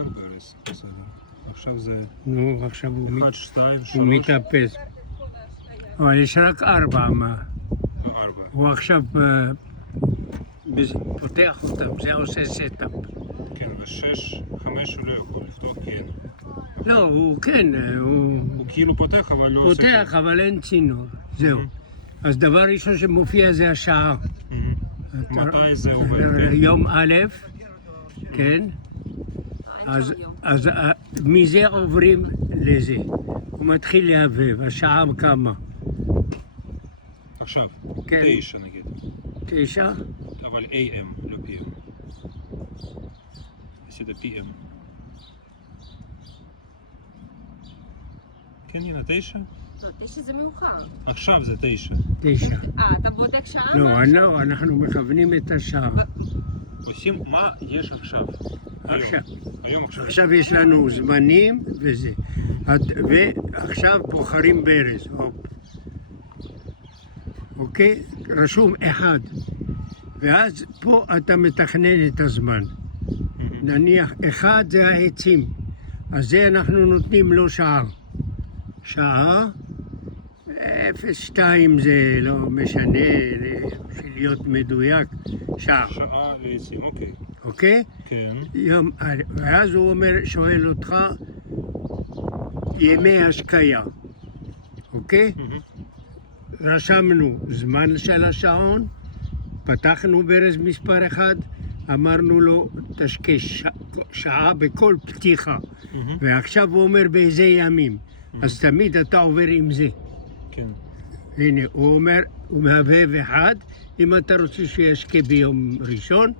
הכל ברז, בסדר. עכשיו זה נו, עכשיו הוא 1, 2, 3, הוא מתאפס. אבל יש רק 4, מה? 4. הוא עכשיו פותח אותם, זה עושה סטאפ. כן, ו-6, 5 הוא לא יכול לפתוח, כן. לא, הוא כן, הוא כאילו פותח, אבל לא עושה... פותח, אבל אין צינור, זהו. אז דבר ראשון שמופיע זה השעה. מתי זה עובד? כן? יום א', כן? אז מזה עוברים לזה. הוא מתחיל להבהב, השעה כמה? עכשיו, כן. 9 נגיד. 9? אבל AM, לא PM. עשית PM. כן, הנה, 9? לא, 9 זה מאוחר. עכשיו זה 9. 9. אתה בודק שעה? לא, אנחנו מכוונים את השעה. עושים מה יש עכשיו. עכשיו. היום עכשיו. עכשיו יש לנו זמנים וזה. ועכשיו בוחרים ברז. אוקיי? רשום 1. ואז פה אתה מתכנן את הזמן. נניח 1 זה העצים. אז זה אנחנו נותנים לו שעה. שעה. 0.2 זה לא משנה, בשביל להיות מדויק. שעה. שעה לעצים, אוקיי. אוקיי? כן. ואז הוא שואל אותך ימי השקיה, אוקיי? רשמנו זמן של השעון, פתחנו ברז מספר 1, אמרנו לו תשקה שעה בכל פתיחה, ועכשיו הוא אומר באיזה ימים, אז תמיד אתה עובר עם זה. כן. הנה, הוא אומר, הוא מהבהב 1, אם אתה רוצה שישקה ביום ראשון,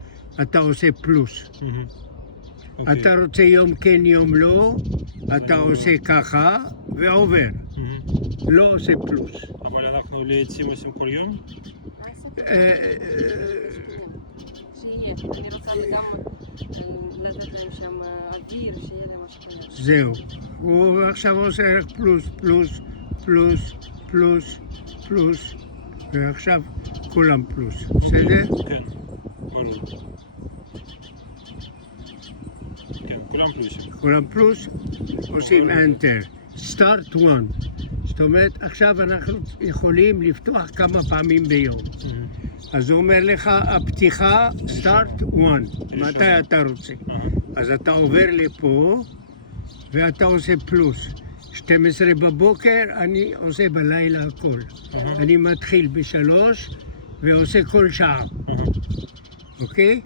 אתה עושה פלוס. אתה רוצה יום כן יום לא, אתה עושה ככה ועובר. לא עושה פלוס. אבל אנחנו לעצים עושים כל יום? שיהיה. אני רוצה גם לתת להם שם אוויר, שיהיה להם משהו. זהו. הוא עכשיו עושה רק פלוס, פלוס, פלוס, פלוס, פלוס, ועכשיו כולם פלוס. בסדר? כן, ברור. כן, כולם פלוסים. כולם פלוס, עושים Enter. Start 1. זאת אומרת, עכשיו אנחנו יכולים לפתוח כמה פעמים ביום. אז הוא אומר לך, הפתיחה, Start 1. מתי אתה רוצה? אז אתה עובר לפה, ואתה עושה פלוס. 12 בבוקר, אני עושה בלילה הכל. אני מתחיל ב3 ועושה כל שעה. אוקיי?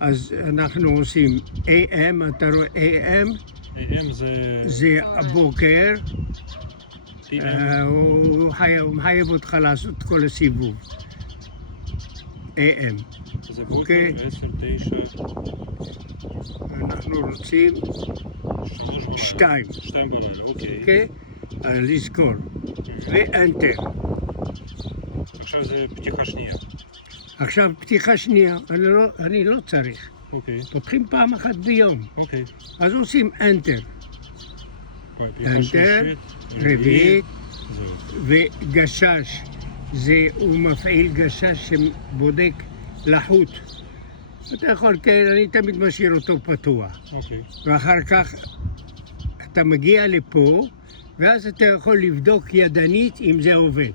אז אנחנו עושים AM, אתה רואה AM? AM זה הבוקר. הוא מחייב אותך לעשות את כל הסיבוב. AM. זה בוקר, 10, 9. אנחנו רוצים 2. 2 בלילה, אוקיי. אוקיי? אז לזכור. ו-Enter. עכשיו זה פתיחה שנייה. עכשיו פתיחה שנייה, אני לא צריך. אוקיי. פותחים פעם אחת ביום. אוקיי. אז עושים Enter. פתיחה Enter, שלישית, רביעית, זהו. וגשש, הוא מפעיל גשש שבודק לחות. אתה יכול, כן, אני תמיד משאיר אותו פתוח. אוקיי. ואחר כך אתה מגיע לפה, ואז אתה יכול לבדוק ידנית אם זה עובד.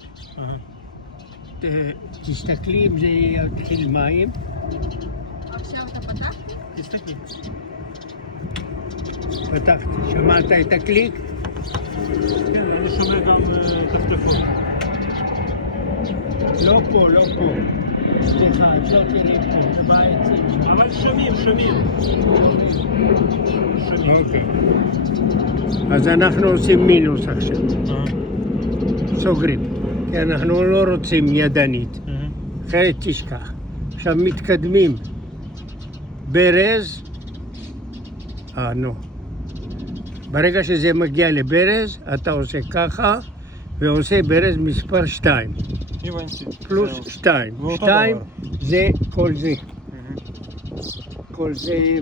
תסתכלי אם זה יתחיל מים. עכשיו אתה פתח? תסתכלי. פתחתי, שמעת את הקליק? כן, אני שומע גם טפטפות. לא פה, לא פה. סליחה, לא תראי פה, זה בעצים. אבל שומעים. אוקיי. אז אנחנו עושים מינוס עכשיו. סוגרים. כי אנחנו לא רוצים ידנית. אחרת תשכח. עכשיו מתקדמים. ברז. נו. ברגע שזה מגיע לברז, אתה עושה ככה, ועושה ברז מספר 2. פלוס 2. 2 זה כל זה. כל זה